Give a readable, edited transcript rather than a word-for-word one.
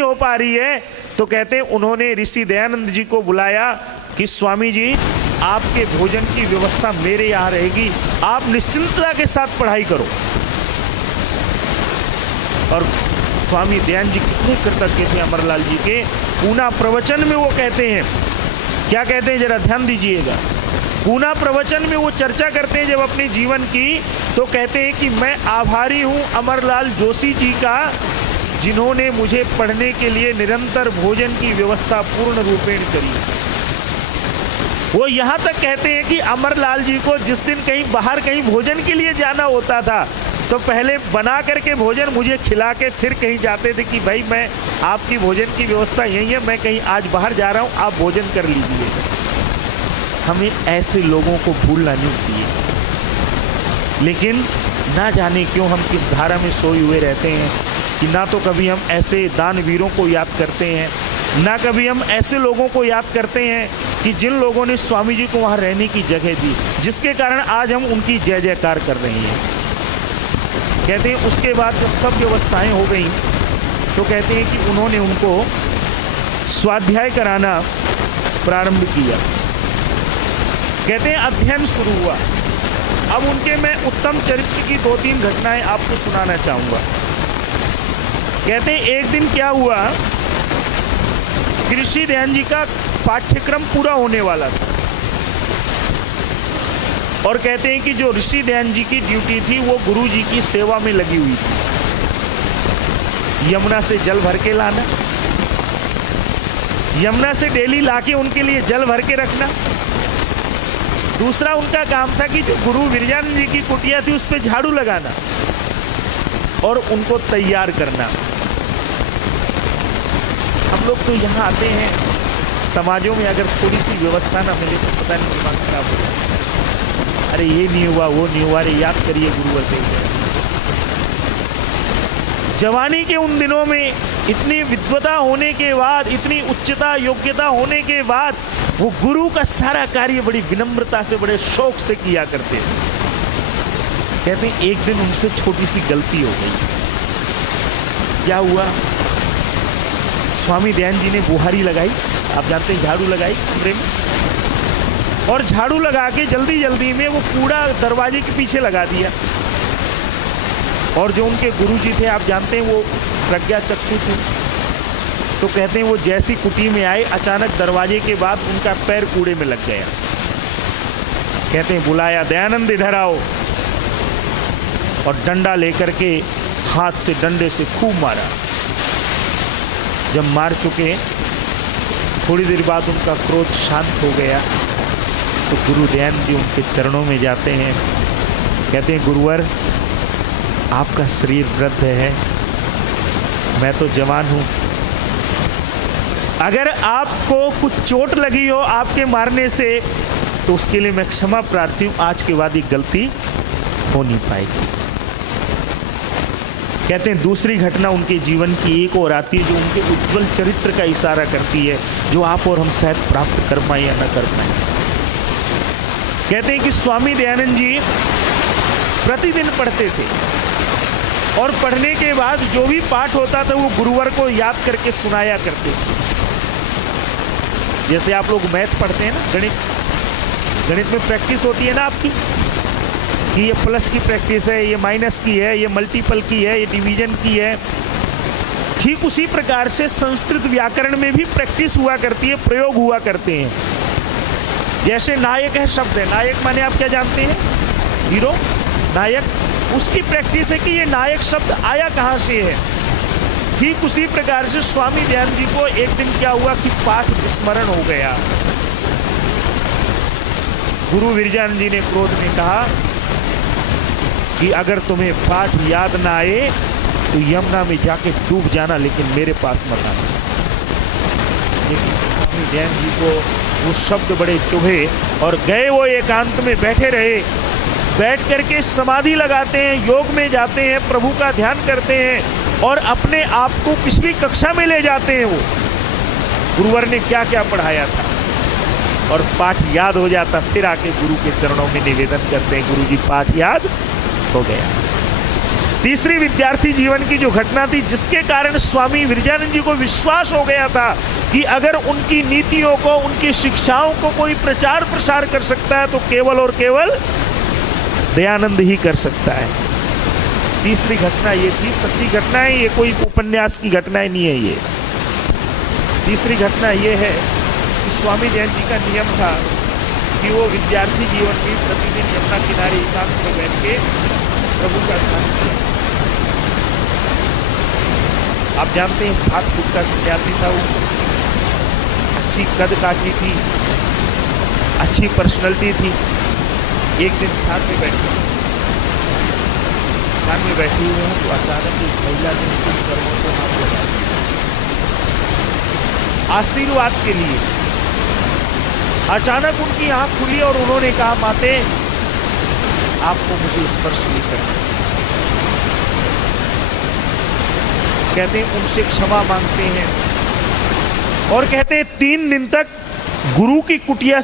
हो पा रही है, तो कहते हैं उन्होंने ऋषि दयानंद जी को बुलाया कि स्वामी जी आपके भोजन की व्यवस्था मेरे यहाँ रहेगी, आप निश्चिंतता के साथ पढ़ाई करो। और स्वामी दयानंद जी कितने कृतज्ञ थे अमरलाल जी के। पूना प्रवचन में वो कहते हैं, क्या कहते हैं जरा ध्यान दीजिएगा। पूना प्रवचन में वो चर्चा करते हैं जब अपने जीवन की, तो कहते हैं कि मैं आभारी हूँ अमरलाल जोशी जी का, जिन्होंने मुझे पढ़ने के लिए निरंतर भोजन की व्यवस्था पूर्ण रूपेण करी। वो यहाँ तक कहते हैं कि अमरलाल जी को जिस दिन कहीं बाहर कहीं भोजन के लिए जाना होता था, तो पहले बना करके भोजन मुझे खिला के फिर कहीं जाते थे कि भाई मैं आपकी भोजन की व्यवस्था यही है, मैं कहीं आज बाहर जा रहा हूँ, आप भोजन कर लीजिए। हमें ऐसे लोगों को भूलना नहीं चाहिए। लेकिन ना जाने क्यों हम किस धारा में सोए हुए रहते हैं कि ना तो कभी हम ऐसे दानवीरों को याद करते हैं, ना कभी हम ऐसे लोगों को याद करते हैं कि जिन लोगों ने स्वामी जी को वहाँ रहने की जगह दी, जिसके कारण आज हम उनकी जय जयकार कर रहे हैं। कहते हैं उसके बाद जब सब व्यवस्थाएं हो गई, तो कहते हैं कि उन्होंने उनको स्वाध्याय कराना प्रारंभ किया। कहते हैं अध्ययन शुरू हुआ। अब उनके मैं उत्तम चरित्र की 2-3 घटनाएं आपको सुनाना चाहूंगा। कहते हैं एक दिन क्या हुआ, ऋषि दयानंद जी का पाठ्यक्रम पूरा होने वाला था, और कहते हैं कि जो ऋषि दयानंद जी की ड्यूटी थी वो गुरु जी की सेवा में लगी हुई थी। यमुना से जल भर के लाना, यमुना से डेली लाके उनके लिए जल भर के रखना। दूसरा उनका काम था कि जो गुरु विरजानंद जी की कुटिया थी उस पर झाड़ू लगाना और उनको तैयार करना। हम लोग तो यहाँ आते हैं, समाजों में अगर थोड़ी सी व्यवस्था ना मिले तो पता नहीं दिमाग खराब हो जाए। अरे ये नहीं हुआ, वो नहीं हुआ, अरे याद करिए गुरुवर से। जवानी के उन दिनों में इतनी विद्वता होने के बाद, इतनी उच्चता योग्यता होने के बाद, वो गुरु का सारा कार्य बड़ी विनम्रता से, बड़े शौक से किया करते थे। कहते हैं एक दिन उनसे छोटी सी गलती हो गई। क्या हुआ, स्वामी दयानंद जी ने बुहारी लगाई, आप जानते हैं झाड़ू लगाई कमरे में, और झाड़ू लगा के जल्दी जल्दी में वो कूड़ा दरवाजे के पीछे लगा दिया। और जो उनके गुरुजी थे आप जानते हैं वो प्रज्ञा चक्षु थे, तो कहते हैं वो जैसी कुटी में आए, अचानक दरवाजे के बाद उनका पैर कूड़े में लग गया। कहते हैं बुलाया, दयानंद इधर आओ, और डंडा लेकर के हाथ से डंडे से खूब मारा। जब मार चुके, थोड़ी देर बाद उनका क्रोध शांत हो गया, तो गुरु दयानंद जी उनके चरणों में जाते हैं। कहते हैं गुरुवर आपका शरीर वृद्ध है, मैं तो जवान हूँ, अगर आपको कुछ चोट लगी हो आपके मारने से तो उसके लिए मैं क्षमा प्रार्थी हूँ, आज के बाद ये गलती हो नहीं पाएगी। कहते हैं दूसरी घटना उनके जीवन की एक और आती है जो उनके उज्जवल चरित्र का इशारा करती है, जो आप और हम शायद प्राप्त कर पाए या न कर पाए। कहते हैं कि स्वामी दयानंद जी प्रतिदिन पढ़ते थे, और पढ़ने के बाद जो भी पाठ होता था वो गुरुवर को याद करके सुनाया करते थे। जैसे आप लोग मैथ पढ़ते हैं ना, गणित में प्रैक्टिस होती है ना आपकी, कि ये प्लस की प्रैक्टिस है, ये माइनस की है, ये मल्टीपल की है, ये डिवीजन की है। ठीक उसी प्रकार से संस्कृत व्याकरण में भी प्रैक्टिस हुआ करती है, प्रयोग हुआ करते हैं। जैसे नायक है शब्द है, नायक माने आप क्या जानते हैं, हीरो, नायक, उसकी प्रैक्टिस है कि ये नायक शब्द आया कहाँ से है। ठीक उसी प्रकार से स्वामी दयानंद जी को एक दिन क्या हुआ कि पाठ विस्मरण हो गया। गुरु विरजानंद जी ने क्रोध में कहा कि अगर तुम्हें पाठ याद ना आए तो यमुना में जाके डूब जाना, लेकिन मेरे पास मत आना। लेकिन स्वामी दयानंद जी को वो शब्द बड़े चुभे और गए, वो एकांत में बैठे रहे। बैठ करके समाधि लगाते हैं, योग में जाते हैं, प्रभु का ध्यान करते हैं और अपने आप को पिछली कक्षा में ले जाते हैं। वो गुरुवर ने क्या क्या पढ़ाया था और पाठ याद हो जाता, फिर आके गुरु के चरणों में निवेदन करते हैं, गुरु जी पाठ याद हो गया। तीसरी विद्यार्थी जीवन की जो घटना थी, जिसके कारण स्वामी विरजानंद जी को विश्वास हो गया था कि अगर उनकी नीतियों को, उनकी शिक्षाओं को कोई प्रचार प्रसार कर सकता है तो केवल और केवल दयानंद ही कर सकता है। तीसरी घटना ये थी, सच्ची घटना है, ये कोई उपन्यास की घटनाएं नहीं है ये। तीसरी घटना ये है कि स्वामी जयंत जी का नियम था कि वो विद्यार्थी जीवन में प्रतिदिन यमुना किनारे एकांत में बैठ के प्रभु का ध्यान किया। आप जानते हैं 7 फुट का सन्यासी था वो, अच्छी कद काठी थी, अच्छी पर्सनैलिटी थी। एक दिन ध्यान में बैठे हुए हैं तो अचानक एक महिला ने उनके कर्मों को हाथ लगा आशीर्वाद के लिए। अचानक उनकी आंख खुली और उन्होंने कहा, माते आपको मुझे स्पर्श नहीं करना। कहते हैं उनसे क्षमा मांगते हैं और कहते हैं 3 दिन तक गुरु की कुटिया